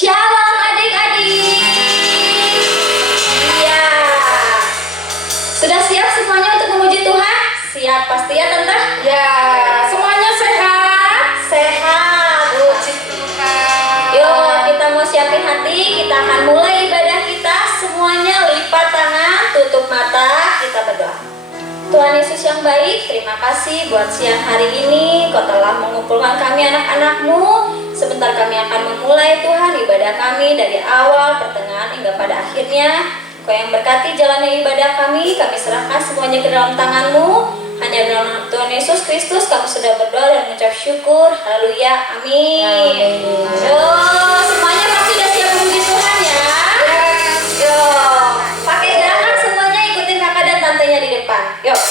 Shalom adik-adik. Iya. Sudah siap semuanya untuk memuji Tuhan? Siap pasti ya Tante? Ya, semuanya sehat? Sehat. Puji Tuhan. Yuk kita mau siapin hati. Kita akan mulai ibadah kita. Semuanya lipat tangan, tutup mata, kita berdoa. Tuhan Yesus yang baik, terima kasih buat siang hari ini. Kau telah mengumpulkan kami anak-anak-Mu. Sebentar kami akan memulai Tuhan ibadah kami dari awal, pertengahan hingga pada akhirnya. Kau yang berkati jalannya ibadah kami serahkan semuanya ke dalam tangan-Mu. Hanya dalam nama Tuhan Yesus Kristus kami sudah berdoa dan mengucap syukur. Haleluya, amin. Yuk, semuanya pasti sudah siap memuji Tuhan ya. Yuk, pakai gerakan semuanya, ikutin kakak dan tantenya di depan. Yuk.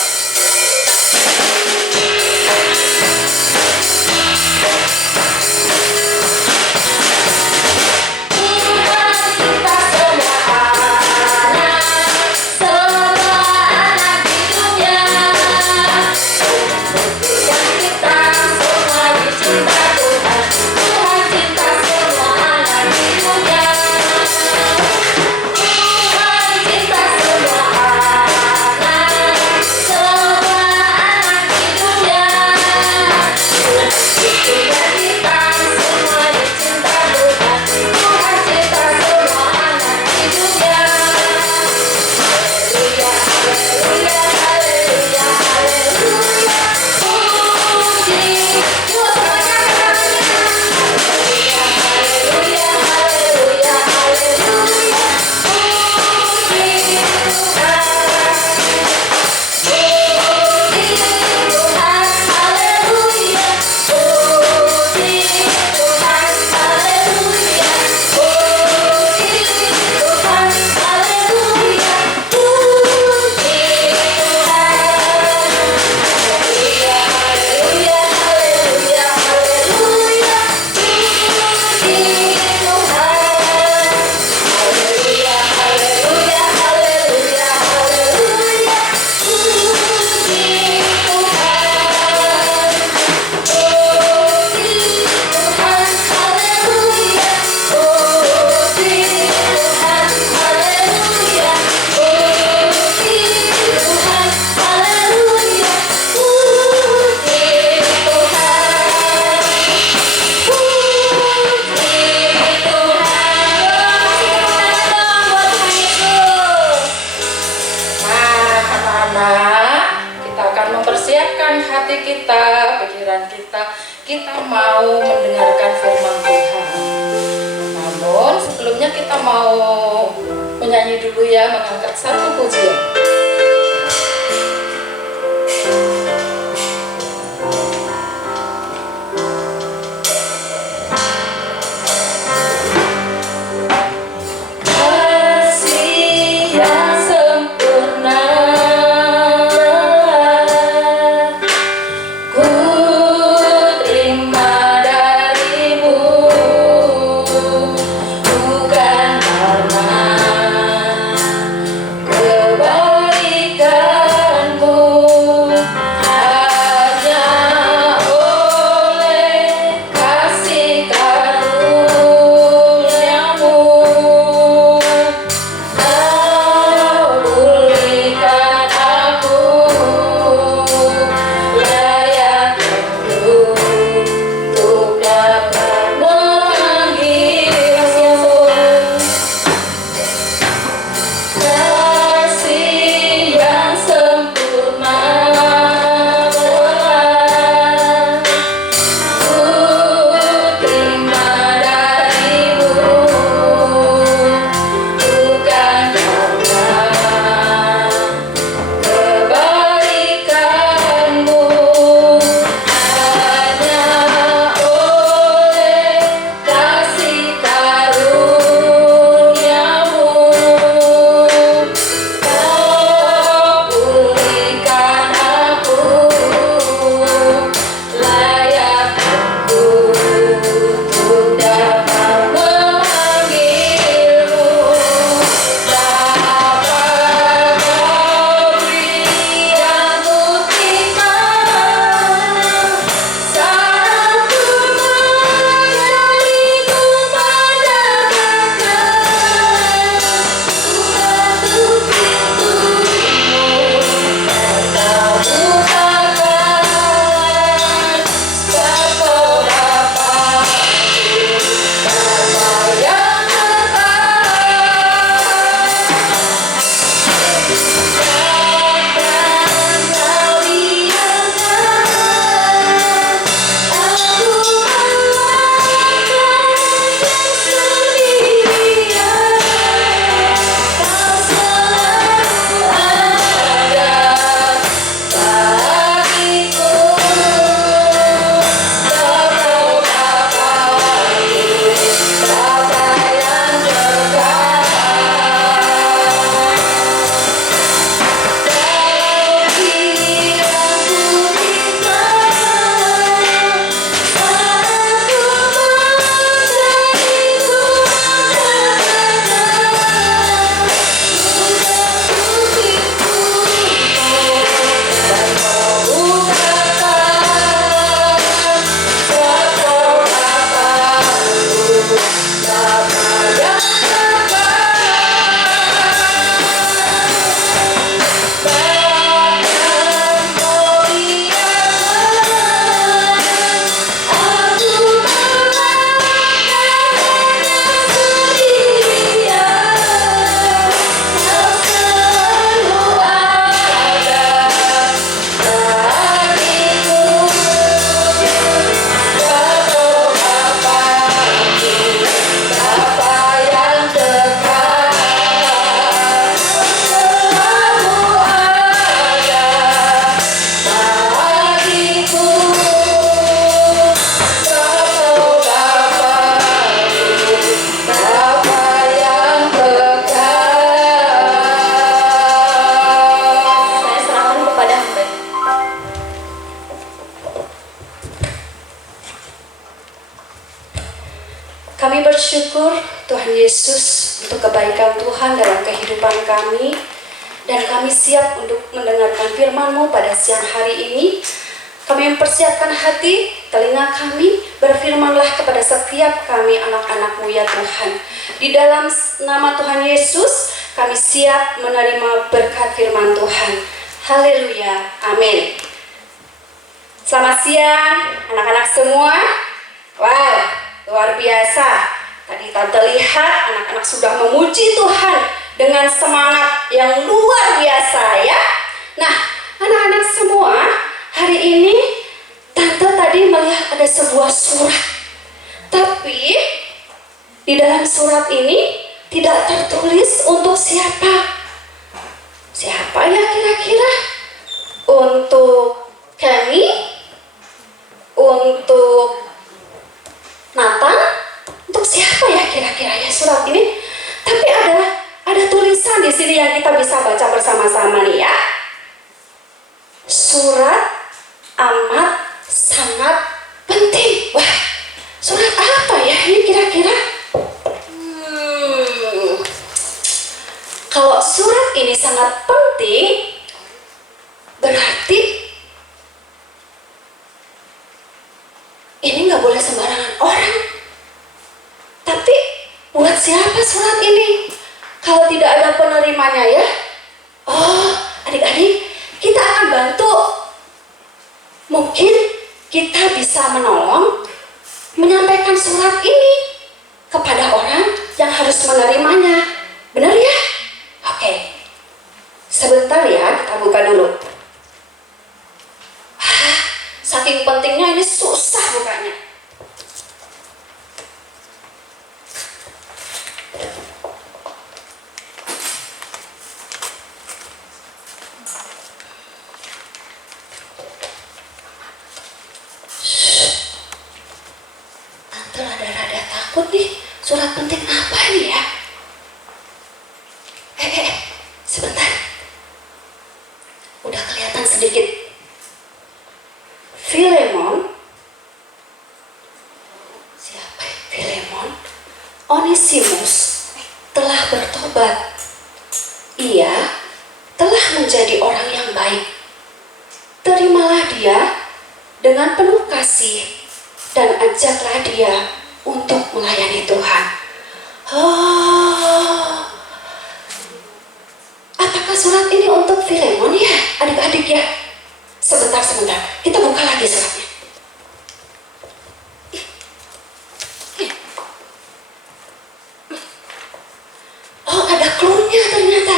Kita mau mendengarkan firman Tuhan. Namun sebelumnya kita mau menyanyi dulu ya, mengangkat satu pujian. Goodbye. Kami bersyukur Tuhan Yesus untuk kebaikan Tuhan dalam kehidupan kami. Dan kami siap untuk mendengarkan firman-Mu pada siang hari ini. Kami mempersiapkan hati, telinga kami, berfirmanlah kepada setiap kami anak-anak-Mu ya Tuhan. Di dalam nama Tuhan Yesus, kami siap menerima berkat firman Tuhan. Haleluya, amin. Selamat siang anak-anak semua. Wow, luar biasa. Tadi Tante lihat anak-anak sudah memuji Tuhan dengan semangat yang luar biasa ya. Nah, anak-anak semua, hari ini Tante tadi melihat ada sebuah surat. Tapi di dalam surat ini tidak tertulis untuk siapa. Siapa ya kira-kira? Untuk kami? Untuk Nathan? Untuk siapa ya kira-kira ya surat ini? Tapi ada tulisan di sini yang kita bisa baca bersama-sama nih ya. Surat amat sangat penting. Wah, surat apa ya ini kira-kira? Kalau surat ini sangat penting, berarti ini nggak boleh sembarangan orang. Tapi buat siapa surat ini? Kalau tidak ada penerimanya ya? Oh, adik-adik, kita akan bantu. Mungkin kita bisa menolong menyampaikan surat ini kepada orang yang harus menerimanya. Benar ya? Oke. Sebentar ya, kita buka dulu. Saking pentingnya ini susah bukanya. Tante rada-rada takut nih. Surat penting apa nih ya? Sebentar. Udah kelihatan sedikit. Filemon. Siapa ya Filemon? Onesimus telah bertobat. Ia telah menjadi orang yang baik. Terimalah dia dengan penuh kasih dan ajaklah dia untuk melayani Tuhan. Oh, apakah surat ini untuk Filemon ya, adik-adik ya? Sebentar, kita buka lagi suratnya. Oh, ada clue-nya ternyata.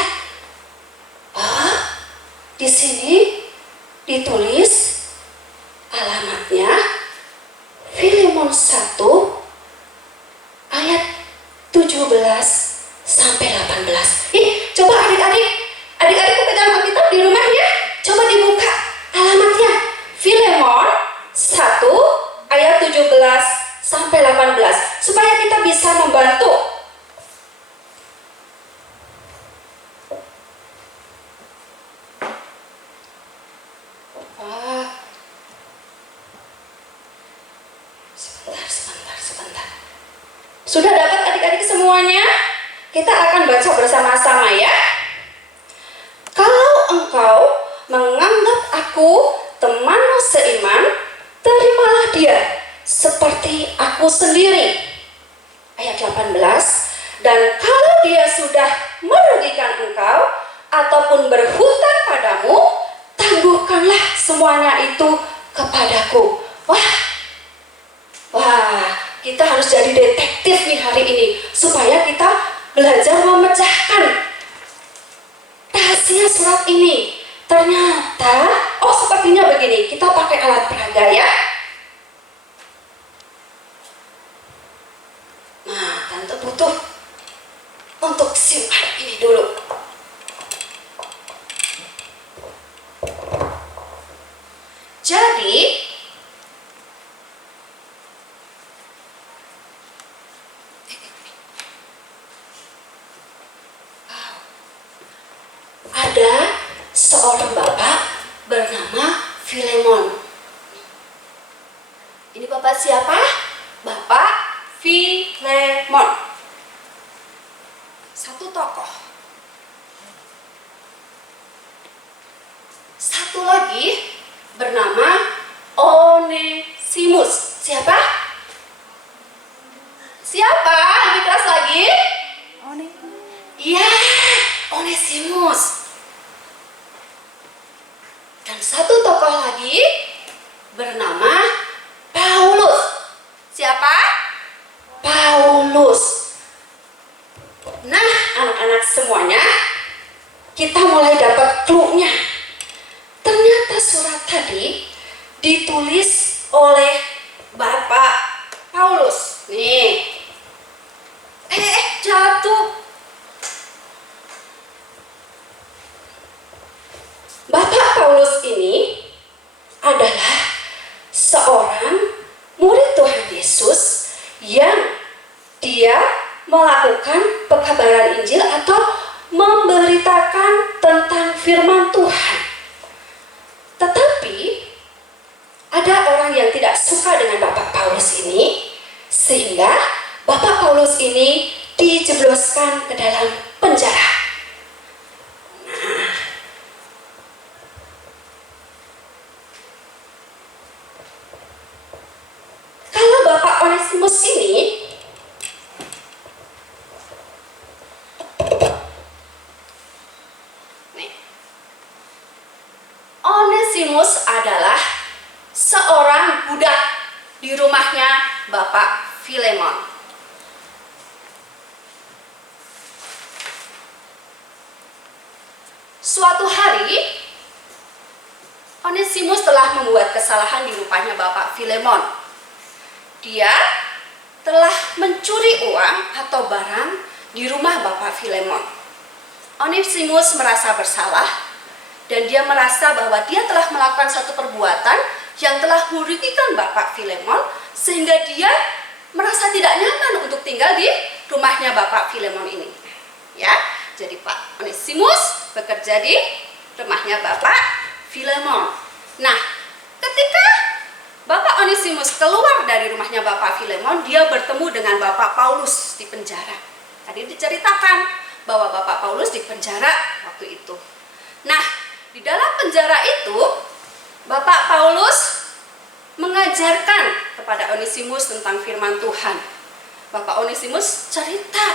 Oh, di sini ditulis alamatnya Filemon 1 ayat 17 sampai 18. Coba adik-adik pegang Alkitab di rumah ya. Coba dibuka alamatnya. Filemon 1 ayat 17 sampai 18 supaya kita bisa membantu. Sebentar. Sudah dapat adik-adik semuanya? Kita akan baca bersama-sama ya. Kalau engkau menganggap aku temanmu seiman, terimalah dia seperti aku sendiri. Ayat 18. Dan kalau dia sudah merugikan engkau ataupun berhutang padamu, tangguhkanlah semuanya itu kepadaku. Wah, kita harus jadi detektif nih hari ini supaya kita belajar memecahkan rahasia surat ini. Ternyata, sepertinya begini, kita pakai alat peraga ya. Nah, Tante butuh untuk simpan ini dulu. Jadi, ada seorang bapak bernama Filemon. Ini bapak siapa? Bapak Filemon. lagi bernama Onesimus. Siapa? Siapa? Lebih keras lagi. Iya, Onesimus. Dan satu tokoh lagi bernama Paulus. Siapa? Paulus. Nah, anak-anak semuanya, kita mulai dapat clue-nya. Ternyata surat tadi ditulis oleh Bapak Paulus. Nih. Jatuh. Bapak Paulus ini adalah seorang murid Tuhan Yesus yang dia melakukan pekabaran Injil atau memberitakan tentang firman Tuhan. Tetapi ada orang yang tidak suka dengan Bapak Paulus ini, sehingga Bapak Paulus ini dijebloskan ke dalam penjara. Kalau Bapak Onesimus ini Onesimus adalah seorang budak di rumahnya Bapak Filemon. Suatu hari, Onesimus telah membuat kesalahan di rumahnya Bapak Filemon. Dia telah mencuri uang atau barang di rumah Bapak Filemon. Onesimus merasa bersalah dan dia merasa bahwa dia telah melakukan satu perbuatan yang telah merugikan Bapak Filemon, sehingga dia merasa tidak nyaman untuk tinggal di rumahnya Bapak Filemon ini. Ya, jadi Pak Onesimus bekerja di rumahnya Bapak Filemon. Nah, ketika Bapak Onesimus keluar dari rumahnya Bapak Filemon, dia bertemu dengan Bapak Paulus di penjara. Tadi diceritakan bahwa Bapak Paulus di penjara waktu itu. Nah, di dalam penjara itu, Bapak Paulus mengajarkan kepada Onesimus tentang firman Tuhan. Bapak Onesimus cerita,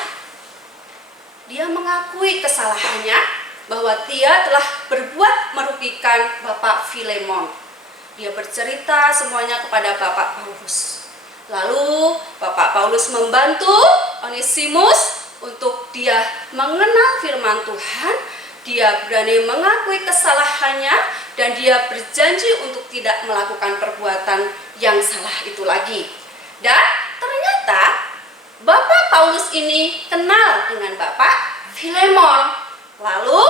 dia mengakui kesalahannya bahwa dia telah berbuat merugikan Bapak Filemon. Dia bercerita semuanya kepada Bapak Paulus. Lalu Bapak Paulus membantu Onesimus untuk dia mengenal firman Tuhan. Dia berani mengakui kesalahannya dan dia berjanji untuk tidak melakukan perbuatan yang salah itu lagi. Dan ternyata Bapak Paulus ini kenal dengan Bapak Filemon. Lalu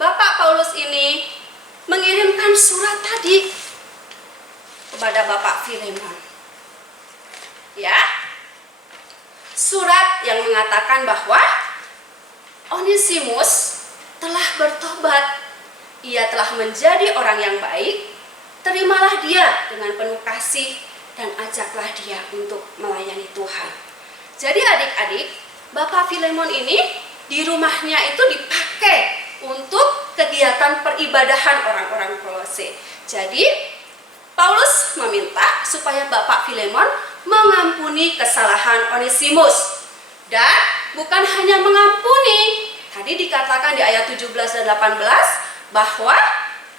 Bapak Paulus ini mengirimkan surat tadi kepada Bapak Filemon. Ya. Surat yang mengatakan bahwa Onesimus telah bertobat, ia telah menjadi orang yang baik, terimalah dia dengan penuh kasih dan ajaklah dia untuk melayani Tuhan. Jadi adik-adik, Bapak Filemon ini di rumahnya itu dipakai untuk kegiatan peribadahan orang-orang Kolose. Jadi Paulus meminta supaya Bapak Filemon mengampuni kesalahan Onesimus. Dan bukan hanya mengampuni, tadi dikatakan di ayat 17 dan 18 bahwa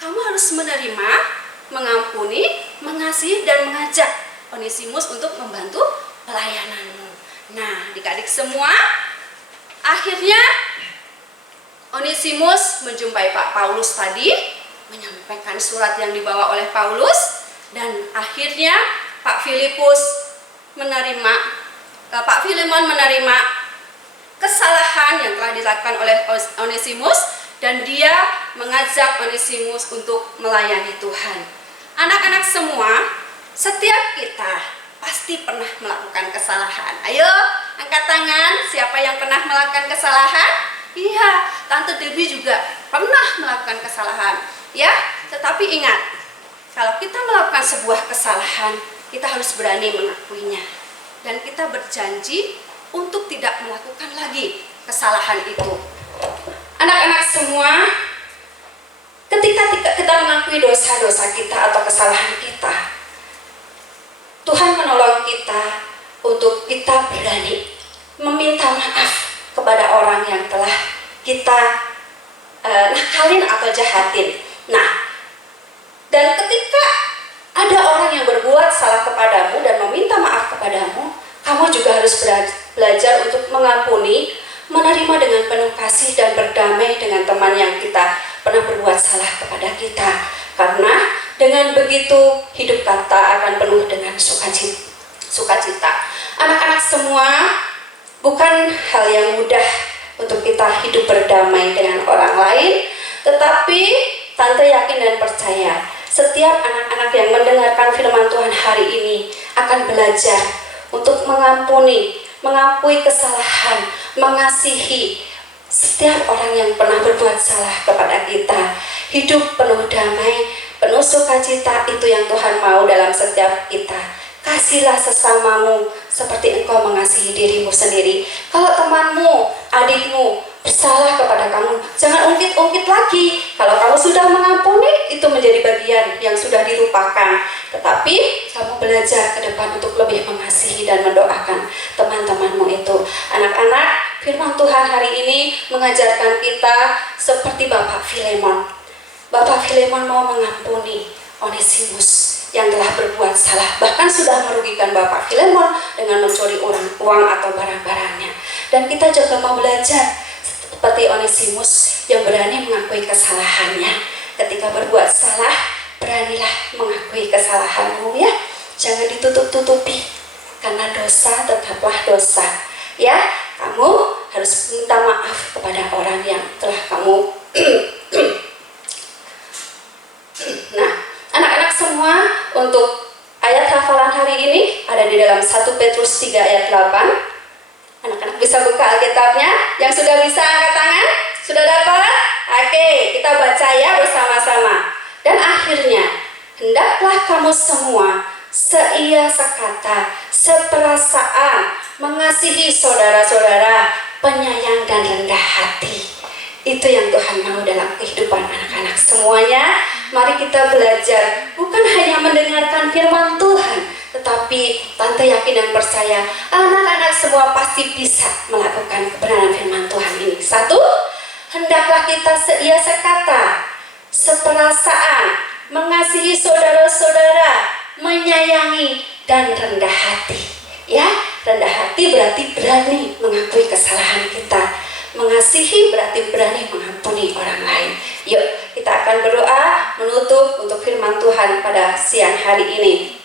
kamu harus menerima, mengampuni, mengasihi dan mengajak Onesimus untuk membantu pelayananmu. Nah, adik-adik semua, akhirnya Onesimus menjumpai Pak Paulus tadi, menyampaikan surat yang dibawa oleh Paulus, dan akhirnya Pak Filemon menerima kesalahan yang telah dilakukan oleh Onesimus, dan dia mengajak Onesimus untuk melayani Tuhan. Anak-anak semua, setiap kita pasti pernah melakukan kesalahan. Ayo, angkat tangan, siapa yang pernah melakukan kesalahan? Iya, Tante Debbie juga pernah melakukan kesalahan. Ya, tetapi ingat, kalau kita melakukan sebuah kesalahan, kita harus berani mengakuinya. Dan kita berjanji untuk tidak melakukan lagi kesalahan itu. Anak-anak semua, ketika kita kita mengakui dosa-dosa kita atau kesalahan kita, Tuhan menolong kita untuk kita berani meminta maaf kepada orang yang telah kita nakalin atau jahatin. Nah, dan ketika ada orang yang berbuat salah kepadamu dan meminta maaf kepadamu, kamu juga harus belajar untuk mengampuni, menerima dengan penuh kasih dan berdamai dengan teman yang kita pernah berbuat salah kepada kita. Karena dengan begitu hidup kita akan penuh dengan sukacita. Anak-anak semua, bukan hal yang mudah untuk kita hidup berdamai dengan orang lain, tetapi Tante yakin dan percaya setiap anak-anak yang mendengarkan firman Tuhan hari ini akan belajar untuk mengampuni, mengakui kesalahan, mengasihi setiap orang yang pernah berbuat salah kepada kita. Hidup penuh damai, penuh sukacita, itu yang Tuhan mau dalam setiap kita. Kasihlah sesamamu seperti engkau mengasihi dirimu sendiri. Kalau temanmu, adikmu bersalah kepada kamu, jangan ungkit-ungkit lagi. Kalau kamu sudah mengampuni, itu menjadi bagian yang sudah dilupakan. Tetapi kamu belajar ke depan untuk lebih mengasihi dan mendoakan teman-temanmu itu. Anak-anak, firman Tuhan hari ini mengajarkan kita seperti Bapak Filemon. Bapak Filemon mau mengampuni Onesimus yang telah berbuat salah, bahkan sudah merugikan Bapak Filemon dengan mencuri uang atau barang-barangnya. Dan kita juga mau belajar seperti Onesimus yang berani mengakui kesalahannya. Ketika berbuat salah, beranilah mengakui kesalahanmu ya. Jangan ditutup-tutupi, karena dosa tetaplah dosa. Ya, kamu harus minta maaf kepada orang yang telah kamu Nah, anak-anak semua, untuk ayat hafalan hari ini ada di dalam 1 Petrus 3 ayat 8. Anak-anak bisa buka Alkitabnya. Yang sudah bisa angkat tangan? Sudah dapat? Oke, kita baca ya bersama-sama. Dan akhirnya, hendaklah kamu semua seia sekata, seperasaan, mengasihi saudara-saudara, penyayang dan rendah hati. Itu yang Tuhan mau dalam kehidupan anak-anak semuanya. Mari kita belajar, bukan hanya mendengarkan firman Tuhan, tetapi Tante yakin dan percaya anak-anak semua pasti bisa melakukan kebenaran firman Tuhan ini. 1, hendaklah kita seia sekata, seperasaan, mengasihi saudara-saudara, menyayangi dan rendah hati. Ya, rendah hati berarti berani mengakui kesalahan kita. Mengasihi berarti berani mengampuni orang lain. Yuk, kita akan berdoa menutup untuk firman Tuhan pada siang hari ini.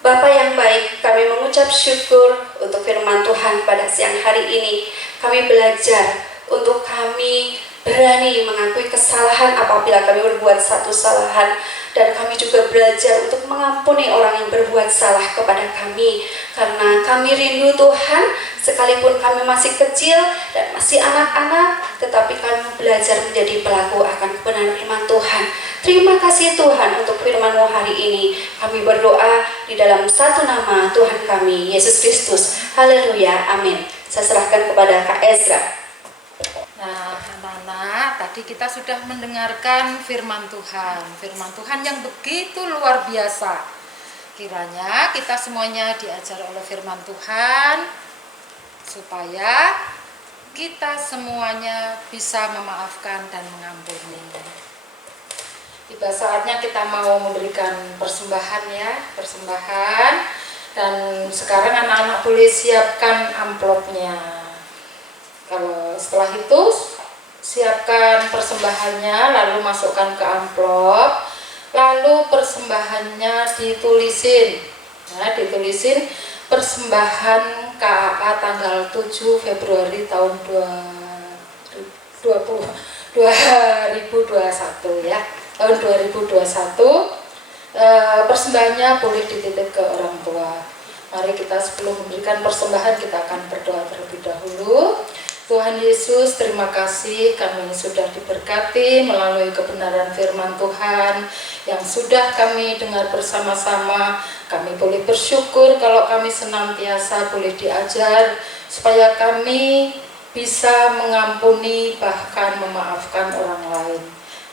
Bapa yang baik, kami mengucap syukur untuk firman Tuhan pada siang hari ini. Kami belajar untuk kami berani mengakui kesalahan apabila kami berbuat satu kesalahan. Dan kami juga belajar untuk mengampuni orang yang berbuat salah kepada kami. Karena kami rindu Tuhan, sekalipun kami masih kecil dan masih anak-anak, tetapi kami belajar menjadi pelaku akan kebenaran firman Tuhan. Terima kasih Tuhan untuk firman-Mu hari ini. Kami berdoa di dalam satu nama Tuhan kami, Yesus Kristus. Haleluya, amin. Saya serahkan kepada Kak Ezra. Nah, anak-anak, tadi kita sudah mendengarkan firman Tuhan yang begitu luar biasa. Kiranya kita semuanya diajar oleh firman Tuhan, supaya kita semuanya bisa memaafkan dan mengampuni. Tiba saatnya kita mau memberikan persembahan ya, persembahan. Dan sekarang anak-anak boleh siapkan amplopnya. Kalau setelah itu siapkan persembahannya, lalu masukkan ke amplop, lalu persembahannya ditulisin. Nah, ditulisin persembahan KAA tanggal 7 Februari tahun 2021 ya. Tahun 2021. Persembahannya boleh dititip ke orang tua. Mari kita sebelum memberikan persembahan kita akan berdoa terlebih dahulu. Tuhan Yesus, terima kasih kami sudah diberkati melalui kebenaran firman Tuhan yang sudah kami dengar bersama-sama. Kami boleh bersyukur kalau kami senantiasa boleh diajar supaya kami bisa mengampuni bahkan memaafkan orang lain.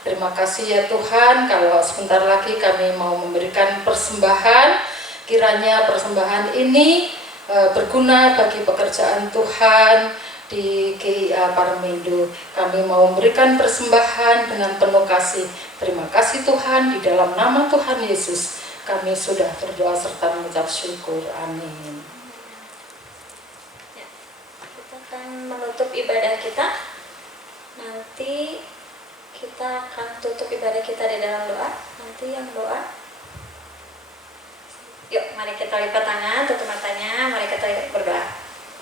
Terima kasih ya Tuhan, kalau sebentar lagi kami mau memberikan persembahan, kiranya persembahan ini berguna bagi pekerjaan Tuhan di GIA Parmindo. Kami mau memberikan persembahan dengan penuh kasih. Terima kasih Tuhan, di dalam nama Tuhan Yesus kami sudah berdoa serta mengucap syukur. Amin. Ya, kita akan menutup ibadah kita. Nanti kita akan tutup ibadah kita di dalam doa. Nanti yang doa. Yuk, mari kita lipat tangan, tutup matanya, mari kita berdoa.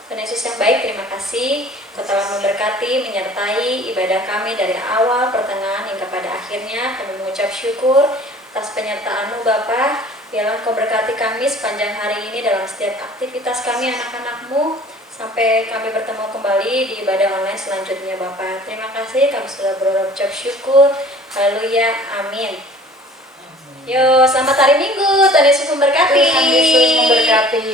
Tuhan Yesus yang baik, terima kasih Kau telah memberkati, menyertai ibadah kami dari awal, pertengahan, hingga pada akhirnya. Kami mengucap syukur atas penyertaan-Mu Bapa. Biarlah Kau berkati kami sepanjang hari ini dalam setiap aktivitas kami anak-anak-Mu, sampai kami bertemu kembali di ibadah online selanjutnya Bapa. Terima kasih, kami sudah berucap syukur. Haleluya, amin. Yo, selamat hari Minggu, Tuhan Yesus memberkati. Tuhan Yesus memberkati.